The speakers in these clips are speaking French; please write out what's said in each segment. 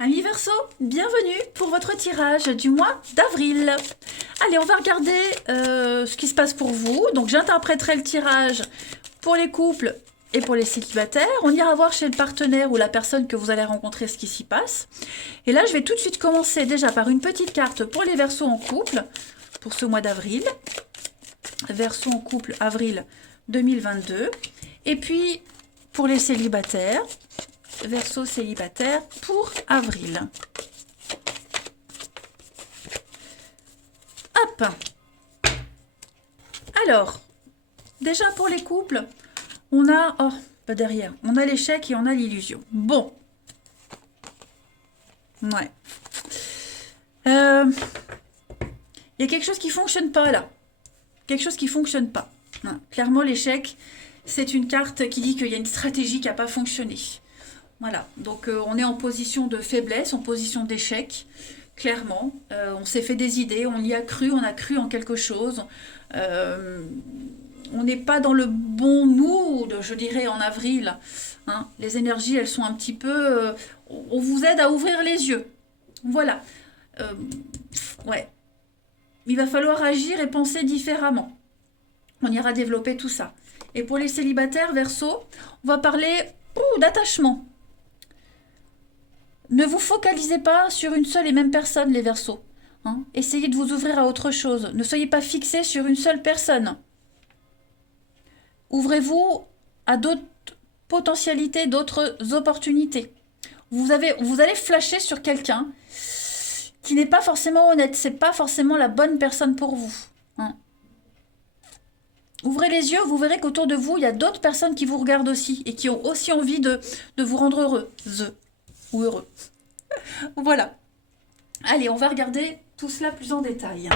Amis Verseau, bienvenue pour votre tirage du mois d'avril. Allez, on va regarder ce qui se passe pour vous. Donc j'interpréterai le tirage pour les couples et pour les célibataires. On ira voir chez le partenaire ou la personne que vous allez rencontrer ce qui s'y passe. Et là, je vais tout de suite commencer déjà par une petite carte pour les Verseaux en couple pour ce mois d'avril. Verseau en couple avril 2022. Et puis pour les célibataires, Verseau célibataire pour avril. Hop. Alors, déjà pour les couples, on a, derrière, on a l'échec et on a l'illusion. Bon. Ouais. Il y a quelque chose qui fonctionne pas là. Quelque chose qui fonctionne pas. Clairement, l'échec, c'est une carte qui dit qu'il y a une stratégie qui n'a pas fonctionné. Voilà, donc on est en position de faiblesse, en position d'échec, clairement. On s'est fait des idées, on y a cru, on a cru en quelque chose. On n'est pas dans le bon mood, je dirais, en avril. Hein. Les énergies, elles sont un petit peu... on vous aide à ouvrir les yeux. Voilà. Ouais. Il va falloir agir et penser différemment. On ira développer tout ça. Et pour les célibataires, Verseau, on va parler d'attachement. Ne vous focalisez pas sur une seule et même personne, les Verseaux. Hein. Essayez de vous ouvrir à autre chose. Ne soyez pas fixés sur une seule personne. Ouvrez-vous à d'autres potentialités, d'autres opportunités. Vous allez flasher sur quelqu'un qui n'est pas forcément honnête. C'est pas forcément la bonne personne pour vous. Hein. Ouvrez les yeux, vous verrez qu'autour de vous, il y a d'autres personnes qui vous regardent aussi et qui ont aussi envie de vous rendre heureux. Ou heureux. Voilà. Allez, on va regarder tout cela plus en détail.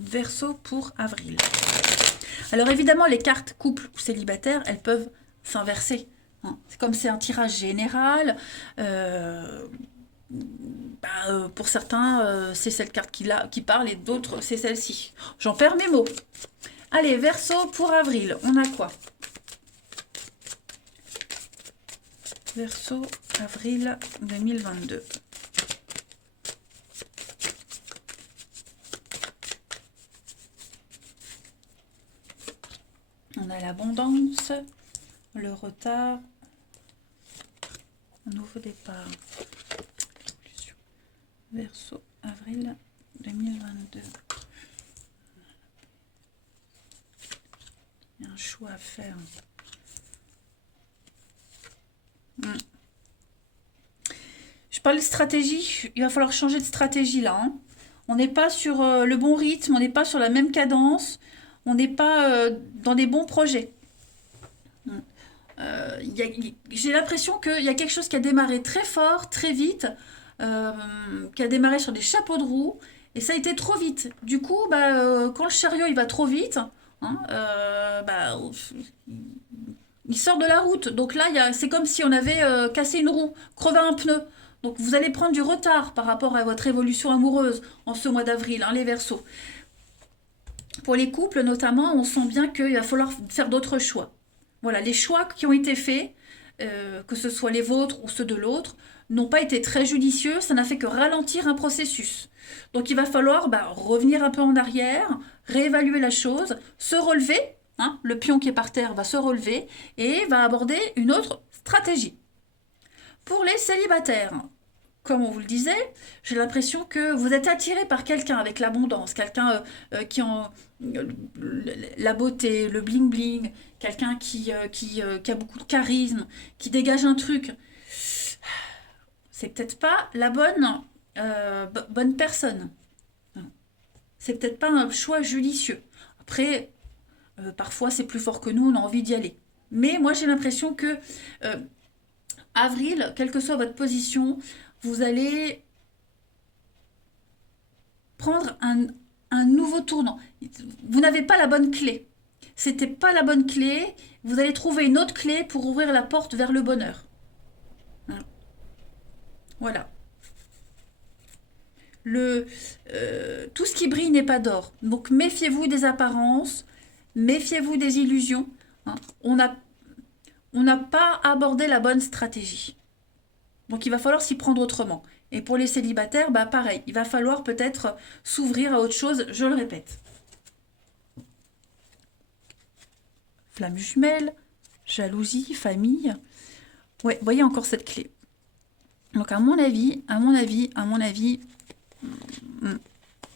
Verseau pour avril. Alors évidemment, les cartes couple ou célibataire, elles peuvent s'inverser. Comme c'est un tirage général, pour certains, c'est cette carte qui parle et d'autres, c'est celle-ci. J'en perds mes mots. Allez, Verseau pour avril, on a quoi ? Verseau, avril 2022. On a l'abondance, le retard, un nouveau départ. Verseau, avril 2022. Il y a un choix à faire. Je parle de stratégie, il va falloir changer de stratégie là. Hein. On n'est pas sur le bon rythme, on n'est pas sur la même cadence, on n'est pas dans des bons projets. J'ai l'impression qu'il y a quelque chose qui a démarré très fort, très vite, qui a démarré sur des chapeaux de roue, et ça a été trop vite. Du coup, quand le chariot il va trop vite, hein, il sort de la route. Donc là, c'est comme si on avait cassé une roue, crevé un pneu. Donc vous allez prendre du retard par rapport à votre évolution amoureuse en ce mois d'avril, hein, les Verseaux. Pour les couples notamment, on sent bien qu'il va falloir faire d'autres choix. Voilà, les choix qui ont été faits, que ce soit les vôtres ou ceux de l'autre, n'ont pas été très judicieux, ça n'a fait que ralentir un processus. Donc il va falloir revenir un peu en arrière, réévaluer la chose, se relever, hein, le pion qui est par terre va se relever et va aborder une autre stratégie. Pour les célibataires, comme on vous le disait, j'ai l'impression que vous êtes attiré par quelqu'un avec l'abondance, quelqu'un qui a la beauté, le bling-bling, quelqu'un qui a beaucoup de charisme, qui dégage un truc. C'est peut-être pas la bonne personne. C'est peut-être pas un choix judicieux. Après, parfois c'est plus fort que nous, on a envie d'y aller. Mais moi j'ai l'impression que avril, quelle que soit votre position, vous allez prendre un nouveau tournant. Vous n'avez pas la bonne clé. C'était pas la bonne clé. Vous allez trouver une autre clé pour ouvrir la porte vers le bonheur. Voilà. Tout ce qui brille n'est pas d'or. Donc méfiez-vous des apparences, méfiez-vous des illusions. Hein. On n'a pas abordé la bonne stratégie. Donc il va falloir s'y prendre autrement. Et pour les célibataires, bah pareil, il va falloir peut-être s'ouvrir à autre chose, je le répète. Flamme jumelle, jalousie, famille. Ouais, vous voyez encore cette clé. Donc à mon avis,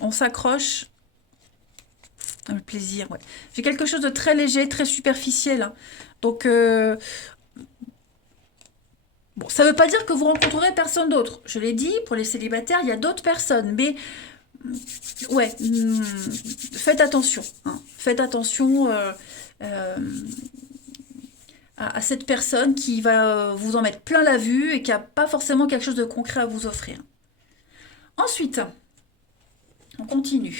on s'accroche. Le plaisir, ouais. J'ai quelque chose de très léger, très superficiel, hein. Donc, bon, ça ne veut pas dire que vous rencontrerez personne d'autre. Je l'ai dit, pour les célibataires, il y a d'autres personnes. Mais, ouais, faites attention, hein. Faites attention euh, à cette personne qui va vous en mettre plein la vue et qui n'a pas forcément quelque chose de concret à vous offrir. Ensuite, on continue.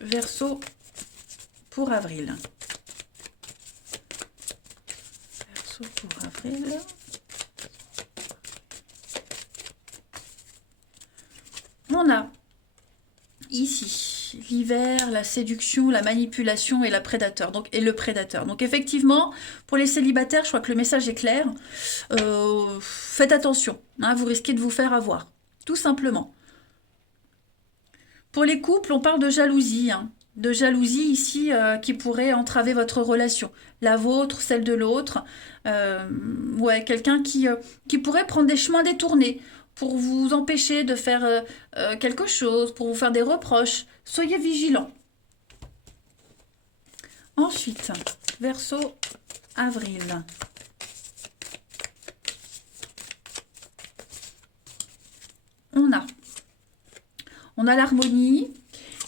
Verseau pour avril. Verseau pour avril. On a ici l'hiver, la séduction, la manipulation et la prédateur. Et le prédateur. Donc effectivement, pour les célibataires, je crois que le message est clair. Faites attention, hein, vous risquez de vous faire avoir. Tout simplement. Pour les couples, on parle de jalousie, hein. De jalousie ici qui pourrait entraver votre relation. La vôtre, celle de l'autre. Ouais, quelqu'un qui pourrait prendre des chemins détournés pour vous empêcher de faire quelque chose, pour vous faire des reproches. Soyez vigilants. Ensuite, Verseau, avril. On a l'harmonie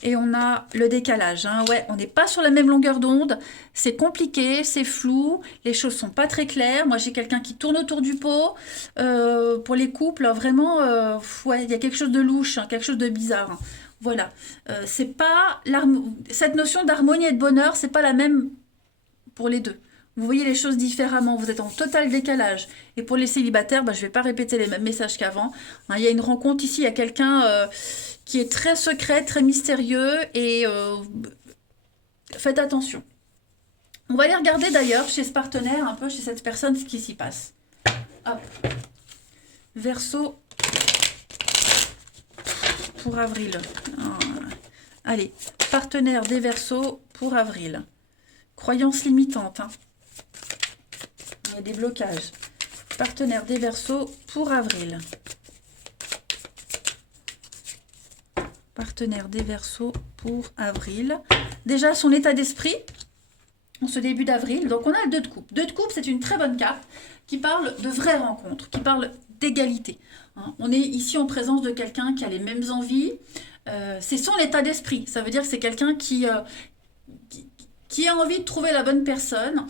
et on a le décalage, hein. Ouais, on n'est pas sur la même longueur d'onde. C'est compliqué, c'est flou, les choses sont pas très claires. Moi, j'ai quelqu'un qui tourne autour du pot. Pour les couples, vraiment, ouais, il y a quelque chose de louche, hein, quelque chose de bizarre, hein. Voilà. C'est pas cette notion d'harmonie et de bonheur, c'est pas la même pour les deux. Vous voyez les choses différemment, vous êtes en total décalage. Et pour les célibataires, bah, je ne vais pas répéter les mêmes messages qu'avant, hein. Il y a une rencontre ici, il y a quelqu'un qui est très secret, très mystérieux, et faites attention. On va aller regarder d'ailleurs chez ce partenaire, un peu chez cette personne, ce qui s'y passe. Hop. Verseau pour avril. Allez, partenaire des Verseaux pour avril. Croyance limitante, hein. Il y a des blocages. Partenaire des Verseaux pour avril. Partenaire des Verseaux pour avril. Déjà, son état d'esprit en ce début d'avril. Donc, on a le 2 de coupe. 2 de coupe, c'est une très bonne carte qui parle de vraies rencontres, qui parle d'égalité, hein. On est ici en présence de quelqu'un qui a les mêmes envies. C'est son état d'esprit. Ça veut dire que c'est quelqu'un qui a envie de trouver la bonne personne.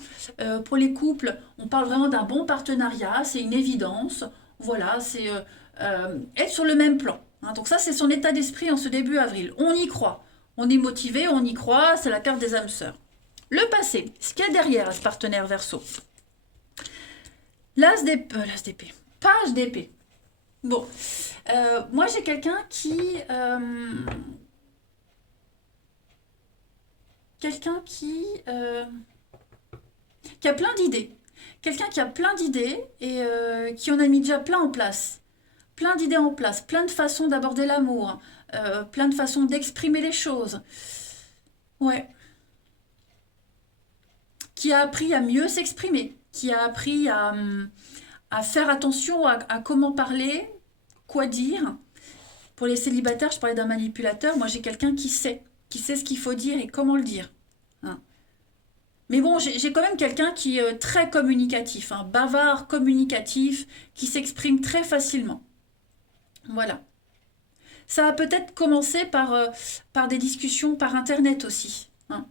Pour les couples, on parle vraiment d'un bon partenariat, c'est une évidence. Voilà, c'est être sur le même plan, hein. Donc ça, c'est son état d'esprit en ce début avril. On y croit, on est motivé, on y croit, c'est la carte des âmes sœurs. Le passé, ce qu'il y a derrière à ce partenaire Verseau. L'as d'épée, page d'épée. Bon, moi j'ai quelqu'un qui a plein d'idées. Quelqu'un qui a plein d'idées et qui en a mis déjà plein en place. Plein d'idées en place, plein de façons d'aborder l'amour, plein de façons d'exprimer les choses. Ouais. Qui a appris à mieux s'exprimer, qui a appris à faire attention à comment parler, quoi dire. Pour les célibataires, je parlais d'un manipulateur. Moi, j'ai quelqu'un qui sait ce qu'il faut dire et comment le dire, hein. Mais bon, j'ai quand même quelqu'un qui est très communicatif, hein, bavard, communicatif, qui s'exprime très facilement. Voilà. Ça a peut-être commencé par des discussions par Internet aussi, hein.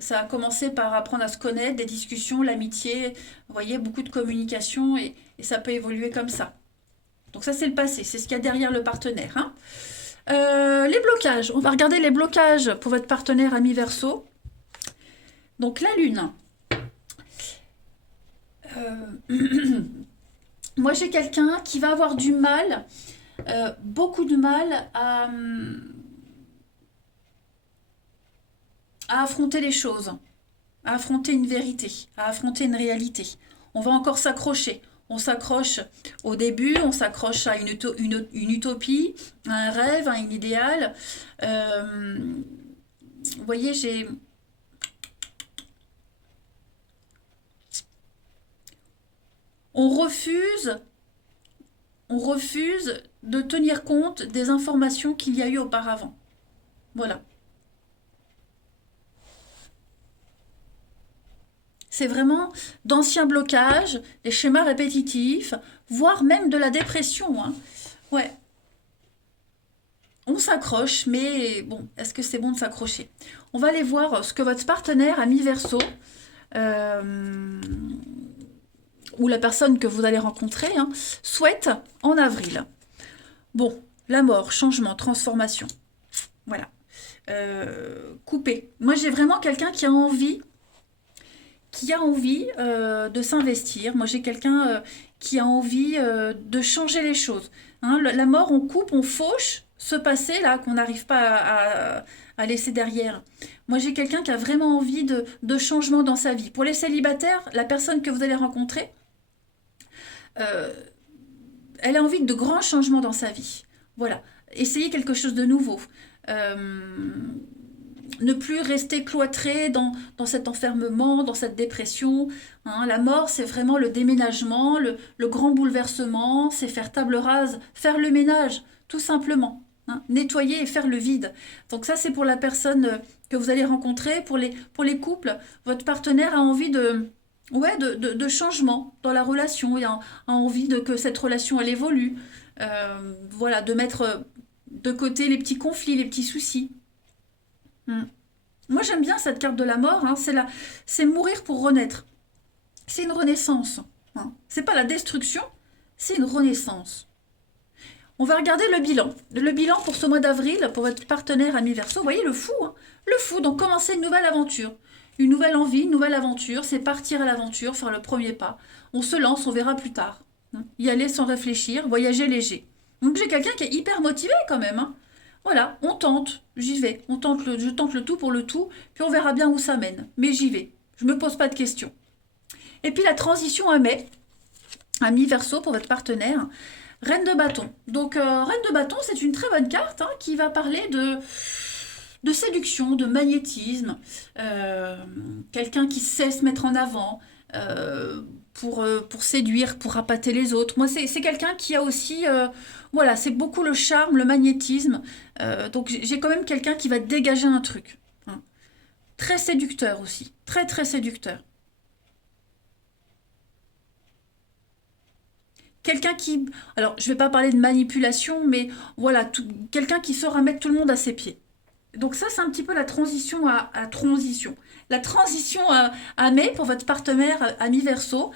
Ça a commencé par apprendre à se connaître, des discussions, l'amitié, vous voyez, beaucoup de communication et ça peut évoluer comme ça. Donc ça, c'est le passé, c'est ce qu'il y a derrière le partenaire, hein. Les blocages, on va regarder les blocages pour votre partenaire ami Verseau. Donc la lune. Moi, j'ai quelqu'un qui va avoir du mal, beaucoup de mal à affronter les choses, à affronter une vérité, à affronter une réalité. On va encore s'accrocher, On s'accroche au début, on s'accroche à une utopie, à un rêve, à un idéal. Vous voyez, on refuse, on refuse de tenir compte des informations qu'il y a eu auparavant. Voilà. C'est vraiment d'anciens blocages, des schémas répétitifs, voire même de la dépression, hein. Ouais, on s'accroche, mais bon, est-ce que c'est bon de s'accrocher? On va aller voir ce que votre partenaire a mis verso, euh, ou la personne que vous allez rencontrer, hein, souhaite en avril. Bon, la mort, changement, transformation. Voilà. Couper. Moi, j'ai vraiment quelqu'un qui a envie de s'investir. Moi, j'ai quelqu'un qui a envie de changer les choses. Hein, la mort, on coupe, on fauche ce passé là qu'on n'arrive pas à laisser derrière. Moi, j'ai quelqu'un qui a vraiment envie de changement dans sa vie. Pour les célibataires, la personne que vous allez rencontrer, euh, elle a envie de grands changements dans sa vie. Voilà. Essayez quelque chose de nouveau. Euh, Ne plus rester cloîtré dans cet enfermement, dans cette dépression. Hein. La mort, c'est vraiment le déménagement, le grand bouleversement, c'est faire table rase, faire le ménage, tout simplement. Hein. Nettoyer et faire le vide. Donc ça, c'est pour la personne que vous allez rencontrer. Pour les couples, votre partenaire a envie de changement dans la relation. Il a envie que cette relation, elle évolue. Voilà, de mettre de côté les petits conflits, les petits soucis. Hmm. Moi, j'aime bien cette carte de la mort, hein, c'est mourir pour renaître. C'est une renaissance. Hein. C'est pas la destruction, c'est une renaissance. On va regarder le bilan. Le bilan pour ce mois d'avril, pour votre partenaire ami Verseau. Vous voyez le fou, hein. Le fou, donc commencer une nouvelle aventure. Une nouvelle envie, une nouvelle aventure, c'est partir à l'aventure, faire le premier pas. On se lance, on verra plus tard. Hein. Y aller sans réfléchir, voyager léger. Donc j'ai quelqu'un qui est hyper motivé quand même, hein. Voilà, on tente, j'y vais. Je tente le tout pour le tout, puis on verra bien où ça mène. Mais j'y vais. Je ne me pose pas de questions. Et puis la transition à mai, à mi-verso pour votre partenaire. Reine de bâton. Donc, Reine de bâton, c'est une très bonne carte hein, qui va parler de séduction, de magnétisme. Quelqu'un qui sait se mettre en avant pour séduire, pour appâter les autres. Moi, c'est quelqu'un qui a aussi... voilà, c'est beaucoup le charme, le magnétisme. Donc, j'ai quand même quelqu'un qui va dégager un truc. Hein. Très séducteur aussi. Très, très séducteur. Quelqu'un qui... Alors, je ne vais pas parler de manipulation, mais voilà, quelqu'un qui saura mettre tout le monde à ses pieds. Donc ça, c'est un petit peu la transition à transition. La transition à mai pour votre partenaire ami Verseau.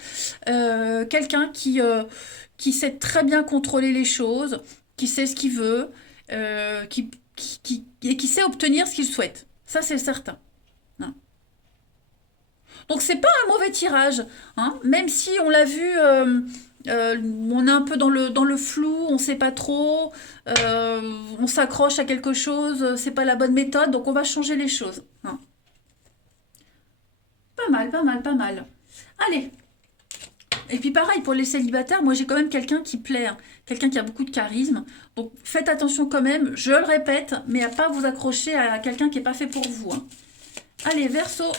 Quelqu'un qui sait très bien contrôler les choses, qui sait ce qu'il veut, et qui sait obtenir ce qu'il souhaite. Ça, c'est certain. Hein. Donc c'est pas un mauvais tirage, hein, même si on l'a vu, on est un peu dans le flou, on sait pas trop, on s'accroche à quelque chose, c'est pas la bonne méthode, donc on va changer les choses. Hein. Pas mal, pas mal, pas mal. Allez. Et puis pareil, pour les célibataires, moi j'ai quand même quelqu'un qui plaît, hein, quelqu'un qui a beaucoup de charisme. Donc faites attention quand même, je le répète, mais à pas vous accrocher à quelqu'un qui n'est pas fait pour vous. Hein. Allez, Verseau.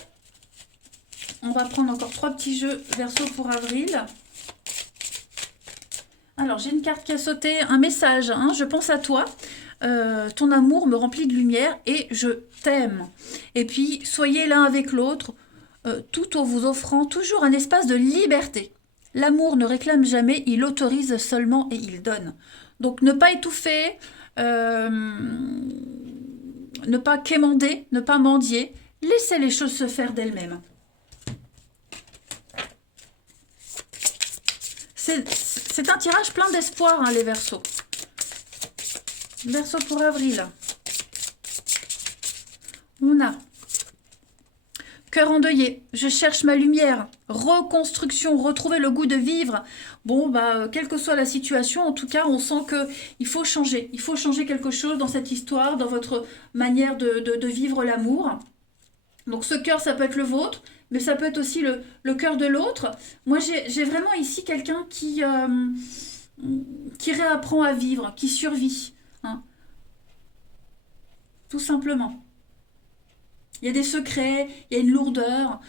On va prendre encore 3 petits jeux Verseau pour avril. Alors, j'ai une carte qui a sauté, un message, hein, je pense à toi. Ton amour me remplit de lumière et je t'aime. Et puis, soyez l'un avec l'autre, tout en vous offrant toujours un espace de liberté. L'amour ne réclame jamais, il autorise seulement et il donne. Donc, ne pas étouffer, ne pas quémander, ne pas mendier. Laissez les choses se faire d'elles-mêmes. C'est un tirage plein d'espoir, hein, les Verseaux. Verseau pour avril. On a cœur endeuillé, je cherche ma lumière, reconstruction, retrouver le goût de vivre. Bon, bah, quelle que soit la situation, en tout cas, on sent qu'il faut changer. Il faut changer quelque chose dans cette histoire, dans votre manière de vivre l'amour. Donc ce cœur, ça peut être le vôtre, mais ça peut être aussi le cœur de l'autre. Moi, j'ai vraiment ici quelqu'un qui réapprend à vivre, qui survit, hein, tout simplement. Il y a des secrets, il y a une lourdeur.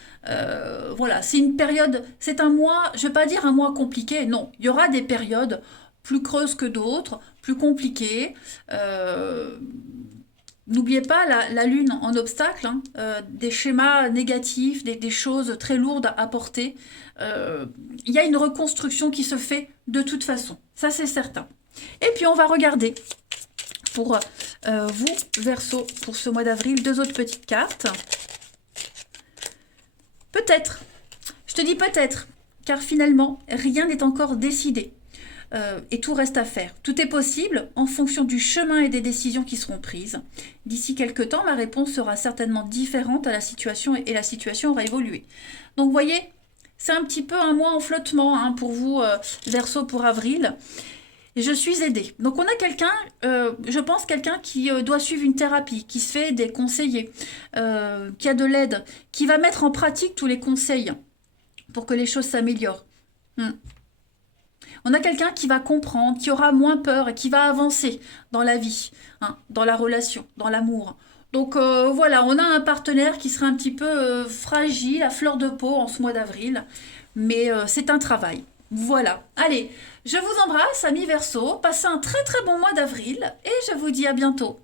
Voilà, c'est une période, c'est un mois, je ne vais pas dire un mois compliqué, non. Il y aura des périodes plus creuses que d'autres, plus compliquées. N'oubliez pas la lune en obstacle, hein, des schémas négatifs, des choses très lourdes à porter. Il y a une reconstruction qui se fait de toute façon, ça c'est certain. Et puis on va regarder pour vous, Verseau, pour ce mois d'avril, deux autres petites cartes. Peut-être, je te dis peut-être, car finalement, rien n'est encore décidé. Et tout reste à faire. Tout est possible en fonction du chemin et des décisions qui seront prises. D'ici quelques temps, ma réponse sera certainement différente à la situation et la situation aura évolué. Donc, vous voyez, c'est un petit peu un mois en flottement, hein, pour vous, Verseau, pour avril. Et je suis aidée. Donc, on a quelqu'un, je pense, quelqu'un qui doit suivre une thérapie, qui se fait des conseillers, qui a de l'aide, qui va mettre en pratique tous les conseils pour que les choses s'améliorent. On a quelqu'un qui va comprendre, qui aura moins peur et qui va avancer dans la vie, hein, dans la relation, dans l'amour. Donc voilà, on a un partenaire qui sera un petit peu fragile, à fleur de peau en ce mois d'avril, mais c'est un travail. Voilà. Allez, je vous embrasse, amis Verseau. Passez un très très bon mois d'avril et je vous dis à bientôt.